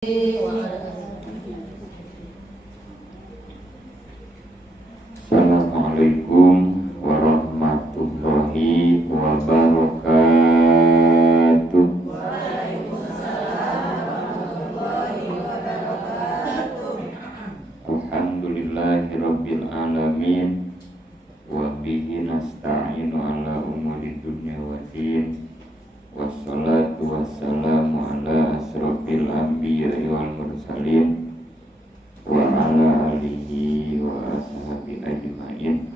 Assalamualaikum warahmatullahi wabarakatuh. Waalaikumsalam warahmatullahi wabarakatuh. Alhamdulillahirabbil alamin wa bihi nasta'inu ala umuri dunya waddin. Wassalatu wassalamu ala asrofil anbiya'i wal mursalin wa ala alihi wa ashabi ajma'in.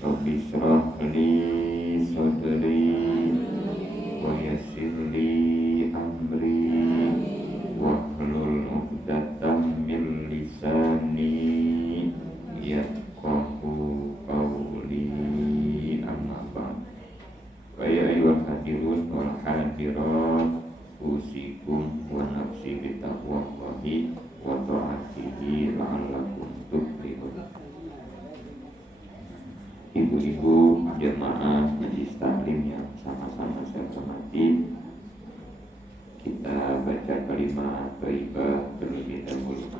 Rabbi shrah li sadri wa yassir li amri wa hlul 'uqdatam min lisani yafqahu qawli. Amma ba'd. Wa ya ayyuhal hadirun wal hadirat, usikum wa nafsi bi taqwallahi wa ta'atihi la'allakum tuflihun. Ibu-ibu jemaah majelis taklim yang sama-sama saya hormati, kita baca kalimat thayyibah terlebih dahulu.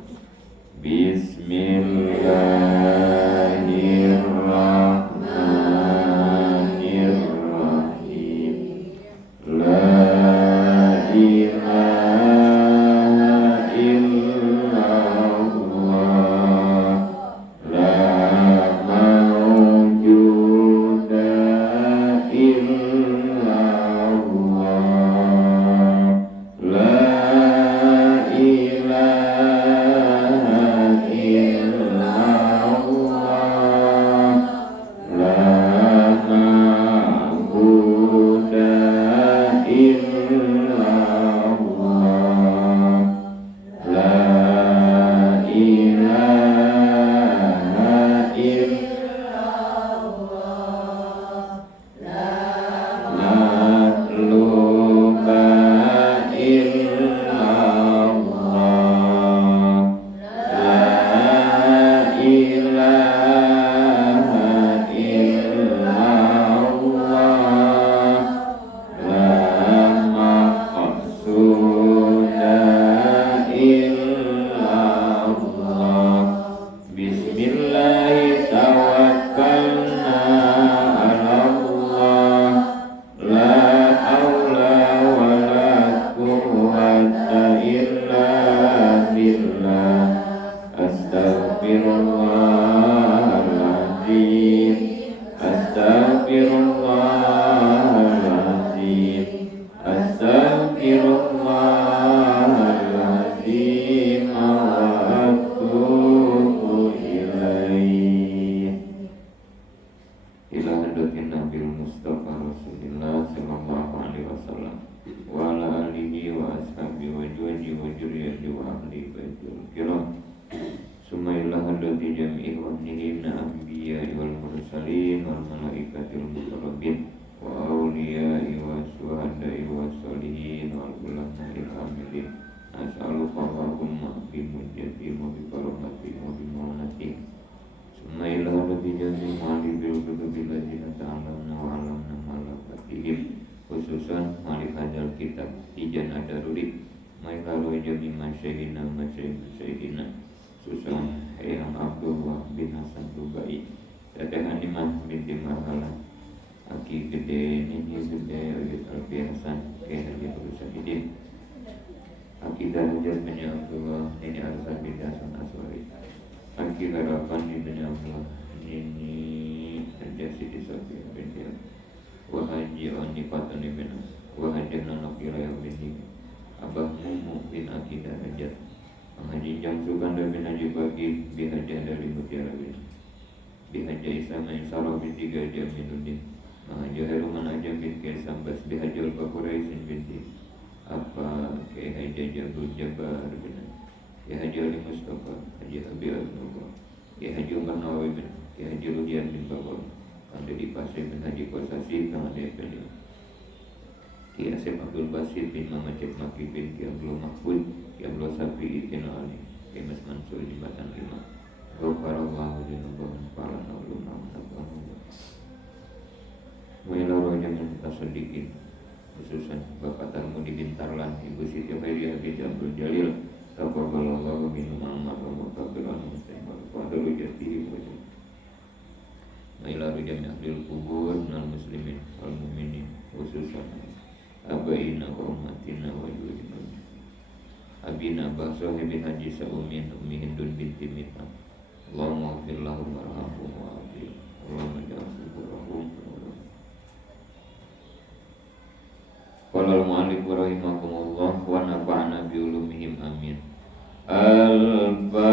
Bismillahirrahmanirrahim. La ilaha illallah, la mawjuda illallah, la ilaha illallah, la ma'buda illallah, la ilaha illallah, la matluba illallah, la ilaha illallah, la maqsuda illallah. Bismillahi tawakkalna ala Allah, la haula wa la quwwata illa billah. Astaghfirullahaladzim, astaghfirullahaladzim, astaghfirullahaladzim wa atubu ilaih. Ila hadratin Nabil Mustafa Rasulillah sallallahu alaihi wasallam wa ala alihi wa ashabihi wa juwaji wa juriyati wa ahli baitul kiram. Summa ila hadrati jami'i wahnihi min anbiya'i wal mursalin wal malaikatil muqarrabin wa awliya'i wa syuhada'i wa sholihin wal ulama'il amilin. As'aluka Allahumma bi mujjati wa bi karamati wa bi ma'unati. Summa ila hadrati jami'i ma'alibil kutubil ladzina ta'alamna wa alamna malakatihim, khususan malik hadal kitab Ijan Adaruri Maikalu jami masyahina masyahina susan Hayam Abdullah bin Hasan Dubai, Teteh Hanimah binti Marhalah, Aki Gede Nini Gede Ayat Alfi Hasan Kaya Haji Berusadidin, Aki Darajat bin Abdullah Nini Arsa bin Hasan Aswari, Aki Harapan bin Abdullah Nini Najasi Disabi bin Dil, Wahaji Oni Patani bin As, Wahaji Nanak Wilayah bin Dil, Abah Mumu bin Aki Darajat, Haji Jamsukan bin Haji Bagi bin Haji dari Mutiara bin Haji Isa bin Sarah bin Tiga Jaminuddin, Haji Heruman Ajam bin Kesam Bas bin Haji Al-Bakuraisin binti apa ke Haji Jabul Jabar bin Haji Ali Mustafa, Haji Habib Al-Nubah, Haji Umar Nawawi bin Haji Rudian bin Babor, Anda di Pasir bin Haji Kosasi Kang Ade Penil, Ki Asep Abdul Basir bin Muhammad Cek Maki bin Ki Abdul Mahfud, Ki Abdul Safi bin Ali, Ki Mas Mansur di Batan 5. Ghafarallahu lillahi wa lana wa ila rajulin tasaddiqin, khususan Bapak Tarmudi bin Tarlan, Ibu Siti Khairiyah bin Abdul Jalil, Abi Nabah sahibi Haji Saumin Umi Hindun binti Mita. Allahumma ighfir lahum warhamhum wa'afihim. Allahumma ja'al quburahum. Qala al-mu'allif rahimakumullah wa nafa'ana bi ulumihim amin. Al-Fatiha.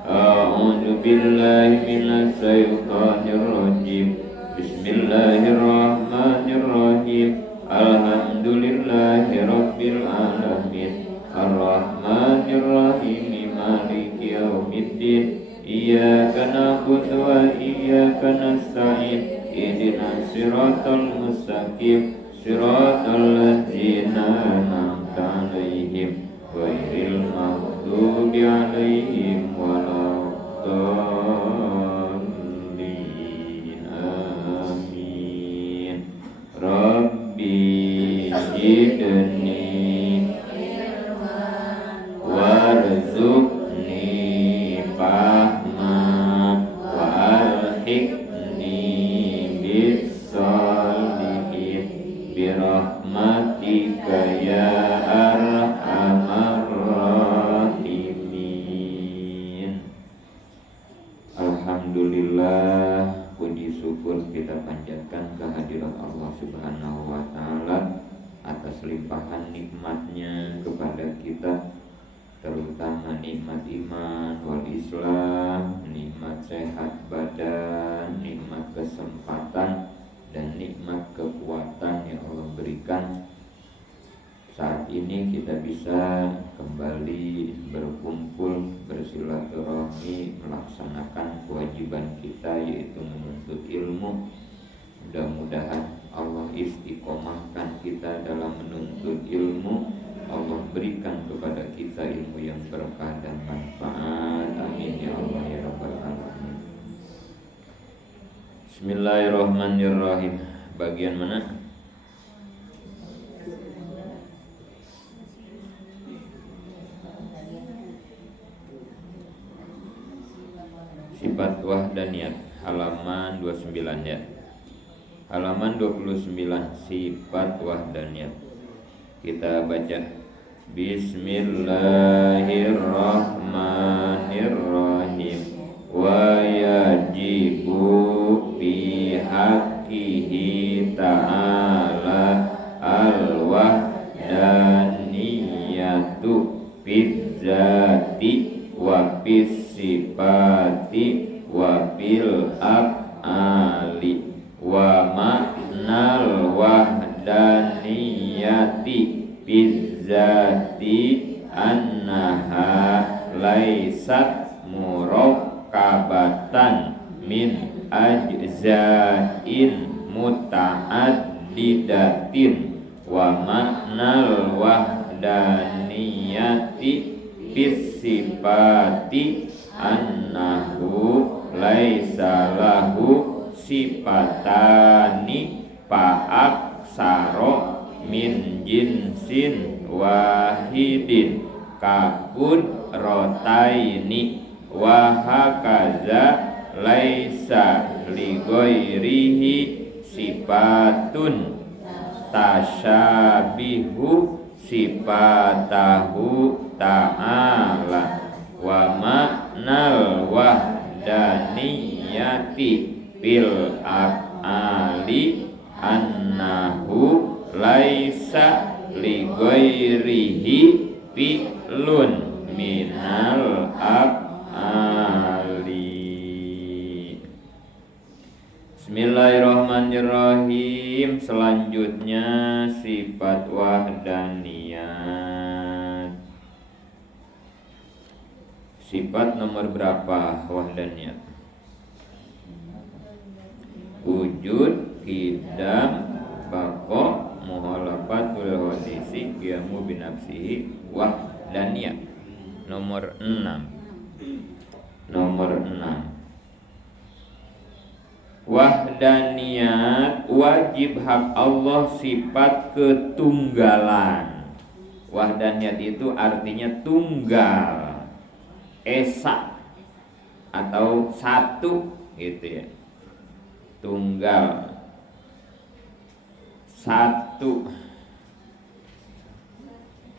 A'udzu billahi minasy syaithanir rajim. Bismillahirrahmanirrahim. Alhamdulillahi rabbil alamin. Ar-Rahmanir-Rahim. Maliki yaumiddin. Iyyaka na'budu wa iyyaka nasta'in. Ihdinas siratal mustaqim. Siratal ladzina an'amta 'alaihim ghairil maghdubi 'alaihim waladdallin. Amin. Rabbi zidni warzuqni fahma wa alhiqni bis-sholihin birahmatika ya arhamar rahimin. Alhamdulillah, puji syukur kita panjatkan kehadirat Allah Subhanahu wa Ta'ala atas limpahan nikmatnya kepada kita, terutama nikmat iman wal Islam, nikmat sehat badan, nikmat kesempatan, dan nikmat kekuatan yang Allah berikan. Saat ini kita bisa kembali berkumpul, bersilaturahmi, melaksanakan kewajiban kita, yaitu menuntut ilmu. Mudah-mudahan Allah istiqomahkan kita dalam menuntut ilmu. Allah berikan kepada kita ilmu yang berkah dan manfaat. Amin ya Allah ya Rabbal Alamin. Bismillahirrahmanirrahim. Bagian mana? Sifat wahdaniyat, halaman 29 ya. Halaman 29, sifat wahdaniyat. Kita baca. Bismillahirrahmanirrahim. Wa yajibu fi haqqihi ta'ala al-wahdaniyatu fil zati wa fis sifati wa fil af'ali wa ma'nal wahdaniyati bizzati annaha laysat murakkabatan min ajza'in muta'addidatin wa ma'nal wahdaniyati bis sifati annahu laisa lahu sifatani fa'aksaro min jinsin wahidin kakun rotaini wahakaza laisa lighairihi sifatun tasyabihu sifatahu ta'ala wa ma'nal wahdaniyati fil af'ali annahu laisa lighairihi fi'lun minal af'ali. Bismillahirrahmanirrahim. Selanjutnya sifat wahdaniyat. Sifat nomor berapa wahdaniyat? Wujud, qidam, baqa, muhalafatul hadisi, qiyamu binafsihi, wahdaniyat. Nomor 6. Nomor 6. Wahdaniyat wajib hak Allah sifat ketunggalan. Wahdaniyat itu artinya tunggal, esa atau satu gitu ya. Tunggal, satu.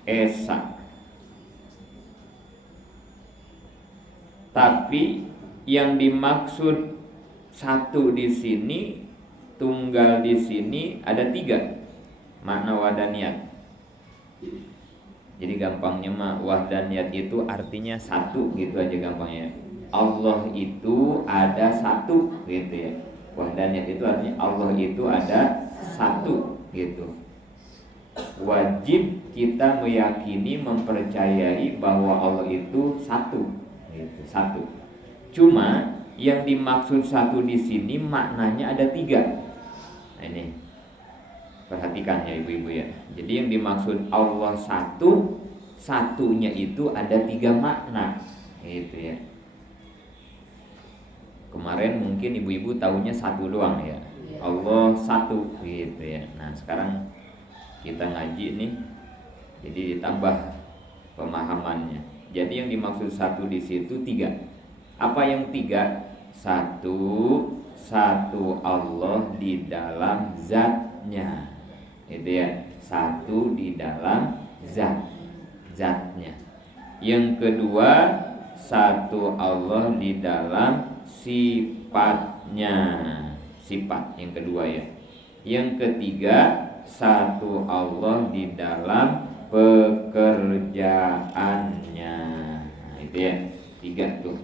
esa. Tapi yang dimaksud satu di sini, tunggal di sini ada 3 makna wahdaniat. Jadi gampangnya mah wahdaniat itu artinya satu gitu aja gampangnya. Allah itu ada satu gitu ya. Wahdaniat itu artinya Allah itu ada satu gitu. Wajib kita meyakini, mempercayai bahwa Allah itu satu gitu, satu. Cuma yang dimaksud satu di sini maknanya ada 3. Nah ini perhatikan ya ibu-ibu ya. Jadi yang dimaksud Allah satu, satunya itu ada 3 makna gitu ya. Kemarin mungkin ibu-ibu tahunya satu doang ya, Allah satu gitu ya. Nah sekarang kita ngaji nih, jadi ditambah pemahamannya. Jadi yang dimaksud satu di situ 3. Apa yang 3? Satu Allah di dalam zatnya, itu ya, satu di dalam zatnya. Yang kedua, satu Allah di dalam sifatnya, sifat yang kedua ya. Yang ketiga, satu Allah di dalam pekerjaannya. Nah, itu ya, 3 tuh.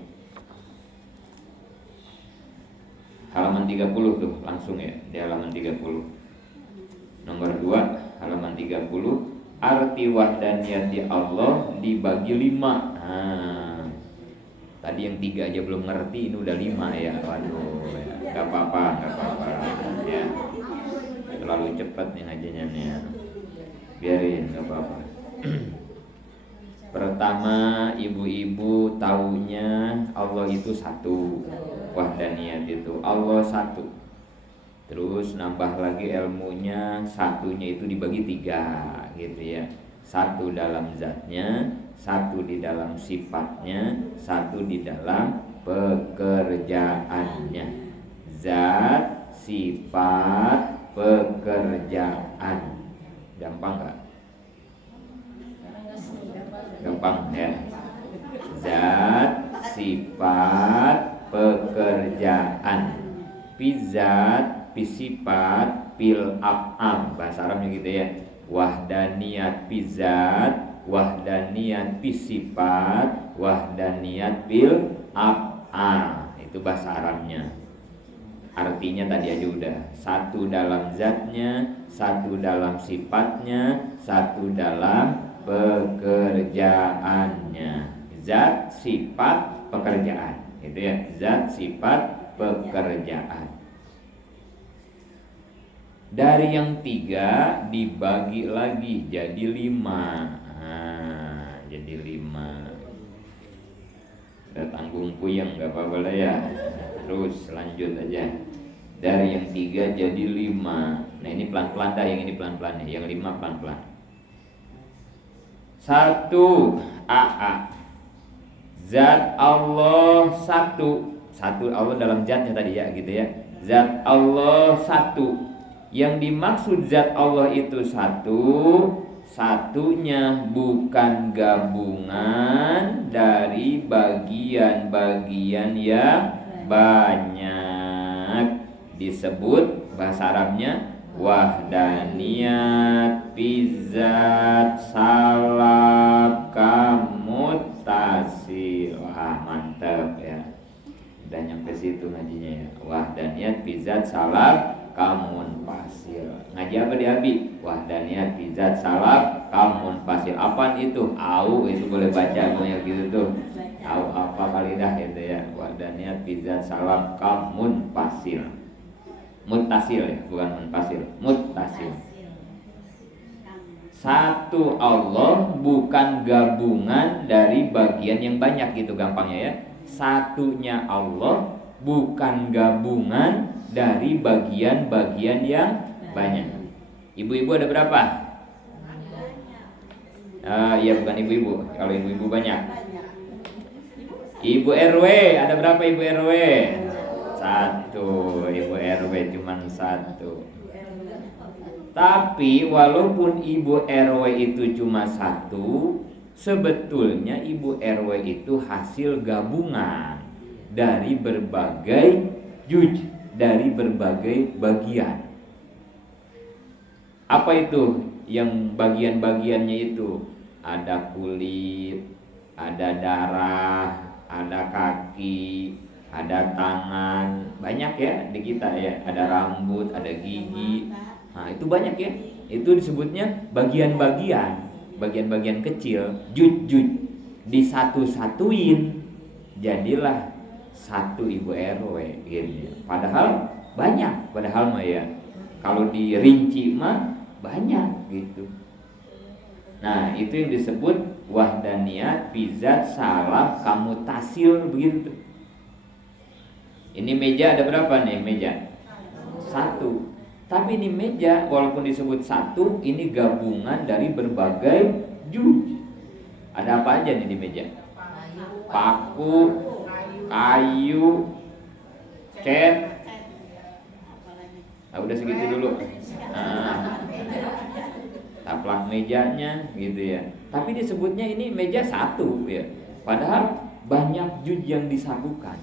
Halaman 30 tuh langsung ya, di halaman 30. Nomor 2, halaman 30. Arti wahdaniyat di Allah dibagi 5. Nah, tadi yang 3 aja belum ngerti, ini udah 5 ya. Waduh ya. Gak apa-apa ya. Terlalu cepat nih ngajinya nih ya. Biarin, gak apa-apa. Pertama, ibu-ibu taunya Allah itu satu. Wahdaniyat itu Allah satu. Terus nambah lagi ilmunya, satunya itu dibagi 3 gitu ya. Satu dalam zatnya, satu di dalam sifatnya, satu di dalam pekerjaannya. Zat, sifat, pekerjaan. Gampang gak? Gampang ya. Zat, sifat, pekerjaan. Pizat, pisifat, pil af'al. Bahasa Arabnya gitu ya. Wahdaniyat pizat, wahdaniyat pisifat, wahdaniyat pil af'al. Itu bahasa Arabnya. Artinya tadi aja udah. Satu dalam zatnya, satu dalam sifatnya, satu dalam pekerjaannya. Zat, sifat, pekerjaan. Itu ya, zat, sifat, pekerjaan. Dari yang 3 dibagi lagi jadi 5. Nah, jadi 5. Udah tanggung puyeng gak apa-apa lah ya. Terus lanjut aja. Dari yang 3 jadi 5. Nah ini pelan-pelan dah, yang ini pelan-pelan ya. Yang 5 pelan-pelan. 1 AA. Zat Allah satu. Satu Allah dalam zatnya tadi ya gitu ya. Zat Allah satu. Yang dimaksud zat Allah itu satu, satunya bukan gabungan dari bagian-bagian yang banyak. Disebut bahasa Arabnya wahdaniyat bizat salab kamutasil. Wah mantap ya, udah nyampe situ ngajinya ya. Wahdaniyat bizat salab kamun pasil. Ngaji apa di Abi? Wahdaniyat bizat salab kamun pasil. Apaan itu? Au, itu boleh baca banyak gitu tuh. Au apa kali dah itu ya. Wahdaniyat bizat salab kamun pasil. Muttasil ya, bukan munfasil. Muttasil. Satu Allah bukan gabungan dari bagian yang banyak gitu gampangnya ya. Satunya Allah bukan gabungan dari bagian-bagian yang banyak. Ibu-ibu ada berapa? Iya bukan ibu-ibu. Kalau ibu-ibu banyak. Ibu RW ada berapa ibu RW? 1. Ibu RW cuman 1. Tapi walaupun ibu RW itu cuma satu, sebetulnya ibu RW itu hasil gabungan dari berbagai juj, dari berbagai bagian. Apa itu yang bagian-bagiannya itu? Ada kulit, ada darah, ada kaki, ada tangan, banyak ya di kita ya, ada rambut, ada gigi. Nah, itu banyak ya. Itu disebutnya bagian-bagian, bagian-bagian kecil, juj-juj. Disatu-satuin jadilah satu ibu RW gitu. Padahal banyak, padahal mah ya. Kalau dirinci mah banyak gitu. Nah, itu yang disebut wahdaniyat bizat salah kamu tasil begitu. Ini meja ada berapa nih meja? Satu. Tapi ini meja walaupun disebut satu, ini gabungan dari berbagai juj. Ada apa aja nih di meja? Paku, kayu, cat. Nah, udah segitu dulu. Nah, taplak mejanya gitu ya. Tapi disebutnya ini meja satu ya. Padahal banyak juj yang disatukan.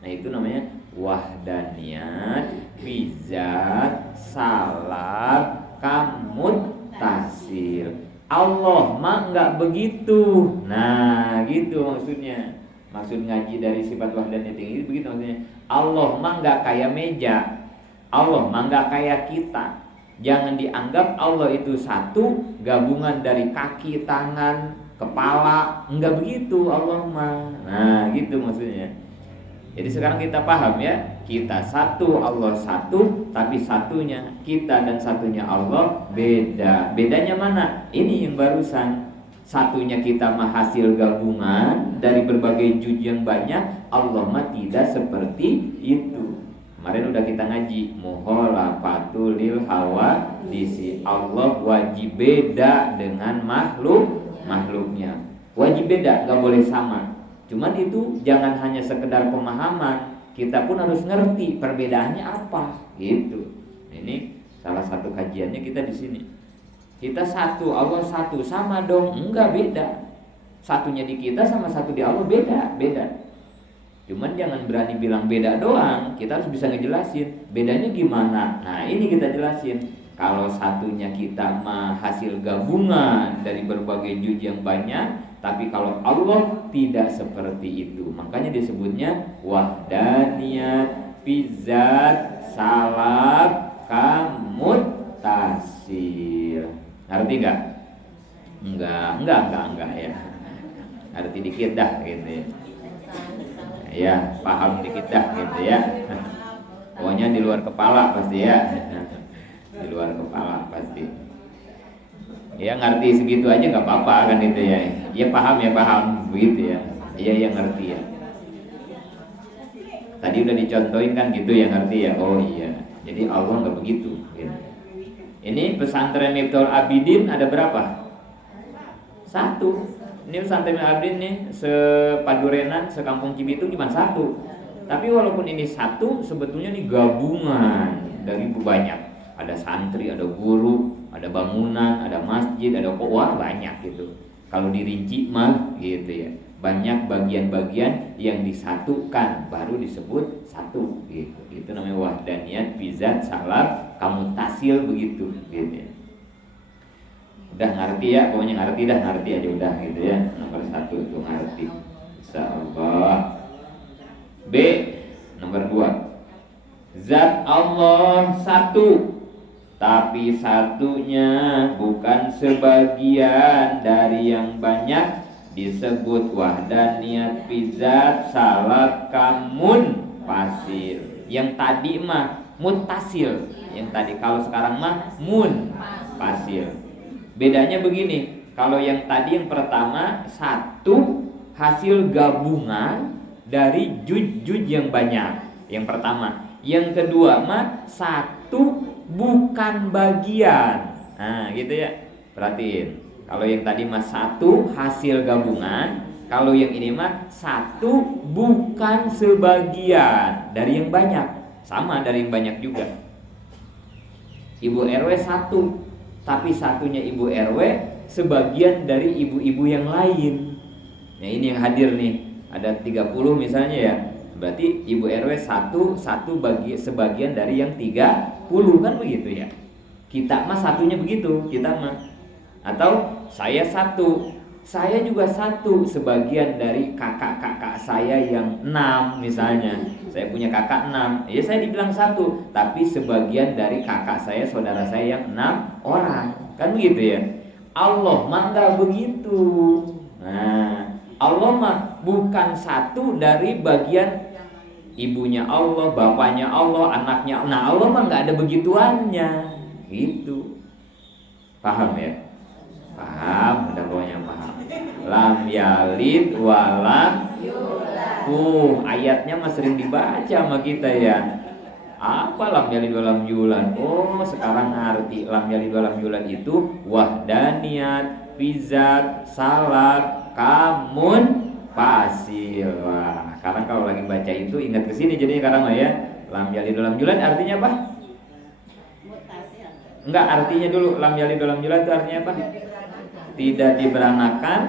Nah, itu namanya wahdaniyat bizat salat kamut tasil. Allah mah enggak begitu. Nah, gitu maksudnya. Maksud ngaji dari sifat wahdaniyat ini begitu maksudnya. Allah mah enggak kayak meja. Allah mah enggak kayak kita. Jangan dianggap Allah itu satu gabungan dari kaki, tangan, kepala. Enggak begitu Allah mah. Nah, gitu maksudnya. Jadi sekarang kita paham ya, kita satu, Allah satu, tapi satunya kita dan satunya Allah beda. Bedanya mana? Ini yang barusan. Satunya kita mah hasil gabungan dari berbagai juj yang banyak, Allah mah tidak seperti itu. Kemarin udah kita ngaji muholafatul lil hawa disi. Allah wajib beda dengan makhluknya. Wajib beda, gak boleh sama. Cuman itu jangan hanya sekedar pemahaman, kita pun harus ngerti perbedaannya apa, gitu. Ini salah satu kajiannya kita di sini. Kita satu, Allah satu, sama dong? Enggak, beda. Satunya di kita sama satu di Allah beda. Cuman jangan berani bilang beda doang, kita harus bisa ngejelasin bedanya gimana. Nah, ini kita jelasin. Kalau satunya kita mah hasil gabungan dari berbagai juj yang banyak, tapi kalau Allah tidak seperti itu. Makanya disebutnya wahdaniyat bizat salat kamut tasir. Ngerti enggak? Enggak ya. Ngerti dikit dah gitu ya. Ya, paham dikit dah gitu ya. Pokoknya di luar kepala pasti ya. Di luar kepala pasti. Ya ngerti segitu aja nggak apa-apa kan itu ya. Ya paham begitu ya. Iya ngerti ya. Tadi udah dicontohin kan gitu ya, ngerti ya. Oh iya. Jadi Allah nggak begitu. Gitu. Ini pesantren Miftahul Abidin ada berapa? Satu. Ini pesantren Miftahul Abidin nih sepadurenan sekampung Cibitung cuma satu. Tapi walaupun ini satu, sebetulnya ini gabungan dari banyak. Ada santri, ada guru, ada bangunan, ada masjid, ada wah banyak gitu. Kalau dirinci mah gitu ya. Banyak bagian-bagian yang disatukan baru disebut satu gitu. Itu namanya wahdaniyat bizat salat kamu tasil begitu gitu ya. Udah ngerti ya, pokoknya ngerti aja udah gitu ya. Nomor satu itu ngerti. Insyaallah. B. Nomor 2. Zat Allah satu, tapi satunya bukan sebagian dari yang banyak, disebut wahdaniyat bizat salat kamun pasir. Yang tadi mah mutasil, yang tadi, kalau sekarang mah mun pasir. Bedanya begini, kalau yang tadi yang pertama satu hasil gabungan dari juj-juj yang banyak, yang pertama. Yang kedua mah satu bukan bagian. Nah gitu ya, perhatiin. Kalau yang tadi mah satu hasil gabungan, kalau yang ini mah satu bukan sebagian dari yang banyak. Sama dari yang banyak juga. Ibu RW satu, tapi satunya Ibu RW sebagian dari ibu-ibu yang lain. Nah ini yang hadir nih, ada 30 misalnya ya. Berarti Ibu RW satu bagi sebagian dari yang 30, kan begitu ya. Kita mah satunya begitu, kita mah. Atau saya satu, saya juga satu sebagian dari kakak-kakak saya yang 6 misalnya. Saya punya kakak 6, ya saya dibilang satu, tapi sebagian dari kakak saya, saudara saya yang 6 orang, kan begitu ya. Allah mah enggak begitu. Nah, Allah mah bukan satu dari bagian ibunya Allah, bapaknya Allah, anaknya. Nah, Allah mah enggak ada begituannya. Gitu. Paham ya? Paham, udah pokoknya paham. Lam yalid walam yulad. Ayatnya mah sering dibaca sama kita ya. Apa lam yalid walam yulad? Oh, sekarang ngerti. Lam yalid walam yulad itu wahdaniyat, pizat, salat, kamun, pasil. Wah, sekarang kalau lagi baca itu ingat kesini jadinya sekarang ya. Lam yalid walam yulad artinya apa? Enggak, artinya dulu lam yalid walam yulad itu artinya apa? Tidak diberanakan,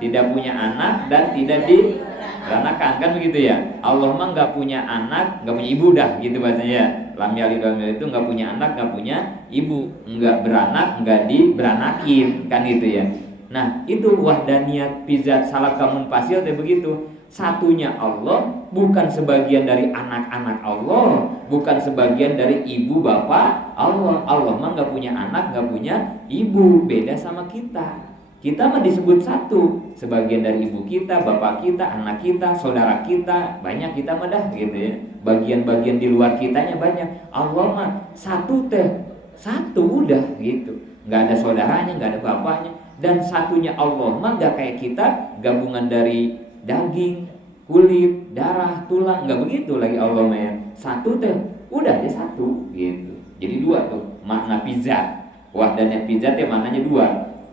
tidak punya anak, dan tidak diberanakan, kan begitu ya. Allah mah nggak punya anak, nggak punya ibu dah, gitu bahasanya. Lam yalid walam yulad itu nggak punya anak, nggak punya ibu, nggak beranak, nggak diberanakin, kan gitu ya. Nah itu wahdaniyat, pizat, salat, kamun, pasil, kayak begitu. Satunya Allah, bukan sebagian dari anak-anak Allah, bukan sebagian dari ibu bapak Allah. Allah mah nggak punya anak, nggak punya ibu, beda sama kita. Kita mah disebut satu, sebagian dari ibu kita, bapak kita, anak kita, saudara kita, banyak kita mah dah gitu ya. Bagian-bagian di luar kitanya banyak. Allah mah satu teh, satu udah gitu. Nggak ada saudaranya, nggak ada bapaknya. Dan satunya Allah mah nggak kayak kita, gabungan dari daging, kulit, darah, tulang, nggak begitu lagi Allah mah ya. Satu teh, udah dia satu gitu. Jadi dua tuh makna pizat. Wahdaniyat pizat ya maknanya dua.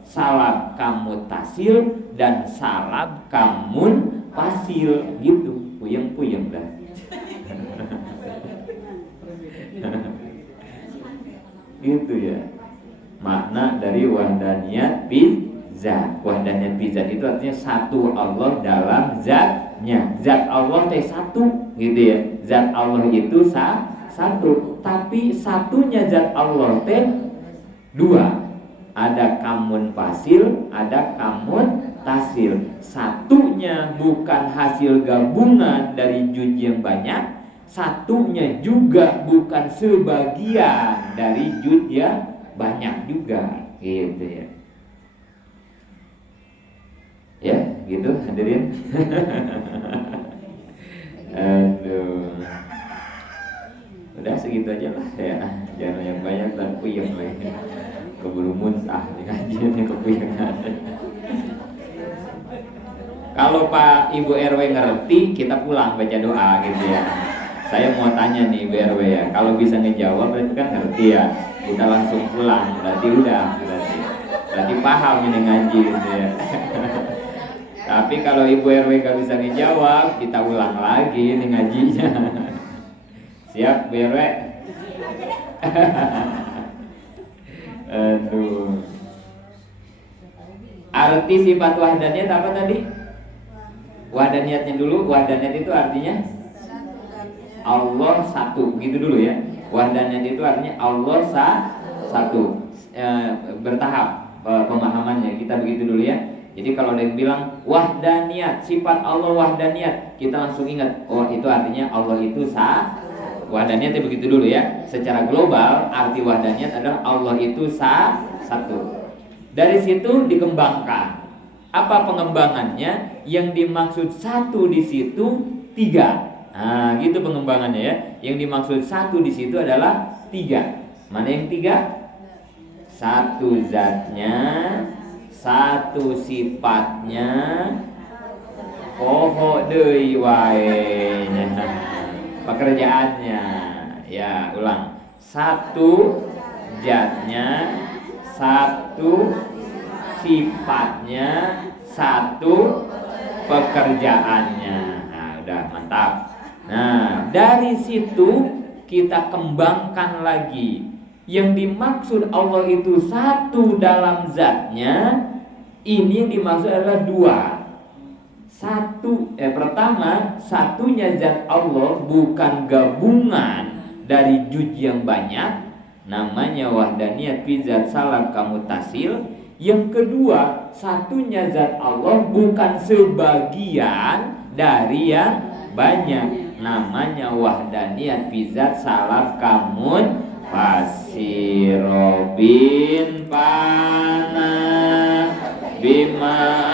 Salab kamu tasil dan salab kamun pasil gitu. Puyeng-puyeng dah. Gitu ya. Makna dari wahdaniyat pizat. Wahdaniyat pizat itu artinya satu Allah dalam zatnya. Zat Allah teh satu gitu ya. Zat Allah itu satu, tapi satunya zat Allah teh dua. Ada kamun pasil, ada kamun tasil. Satunya bukan hasil gabungan dari juz yang banyak, satunya juga bukan sebagian dari juz yang banyak juga, gitu ya. Ya, gitu hadirin. Aduh. Udah segitu aja lah ya. Jangan yang banyak dan puyeng lagi. Keburu muntah nih kajiannya kepuyengan. Kalau Pak Ibu RW ngerti, kita pulang baca doa gitu ya. Saya mau tanya nih Ibu RW ya, kalau bisa ngejawab berarti kan ngerti ya. Kita langsung pulang, berarti udah berarti paham ini ngaji gitu ya. Tapi kalau Ibu RW gak bisa ngejawab, kita ulang lagi nih ngajinya. Siap Bu RW? Aduh. Arti sifat wahdaniyat apa tadi? Wahdaniyatnya dulu. Wahdaniyat itu artinya Allah satu, gitu dulu ya. Wahdaniyat itu artinya Allah satu. Bertahap pemahamannya, kita begitu dulu ya. Jadi kalau ada yang bilang wahdaniyat, sifat Allah wahdaniyat, kita langsung ingat, oh itu artinya Allah itu wahdaniyat itu begitu dulu ya. Secara global arti wahdaniyat adalah Allah itu satu. Dari situ dikembangkan. Apa pengembangannya? Yang dimaksud satu di situ tiga. Nah, gitu pengembangannya ya. Yang dimaksud satu di situ adalah tiga. Mana yang tiga? Satu zatnya, satu sifatnya, poho deui wae. Pekerjaannya ya, ulang. Satu zatnya, satu sifatnya, satu pekerjaannya. Nah udah mantap. Nah dari situ kita kembangkan lagi. Yang dimaksud Allah itu satu dalam zatnya, ini yang dimaksud adalah dua. Pertama, satunya zat Allah, bukan gabungan dari juz yang banyak, namanya wahdaniyat fi zat salam kamutasil. Yang kedua, satunya zat Allah, bukan sebagian dari yang banyak, namanya wahdaniyat fi zat salaf kamun fasirobin panah bima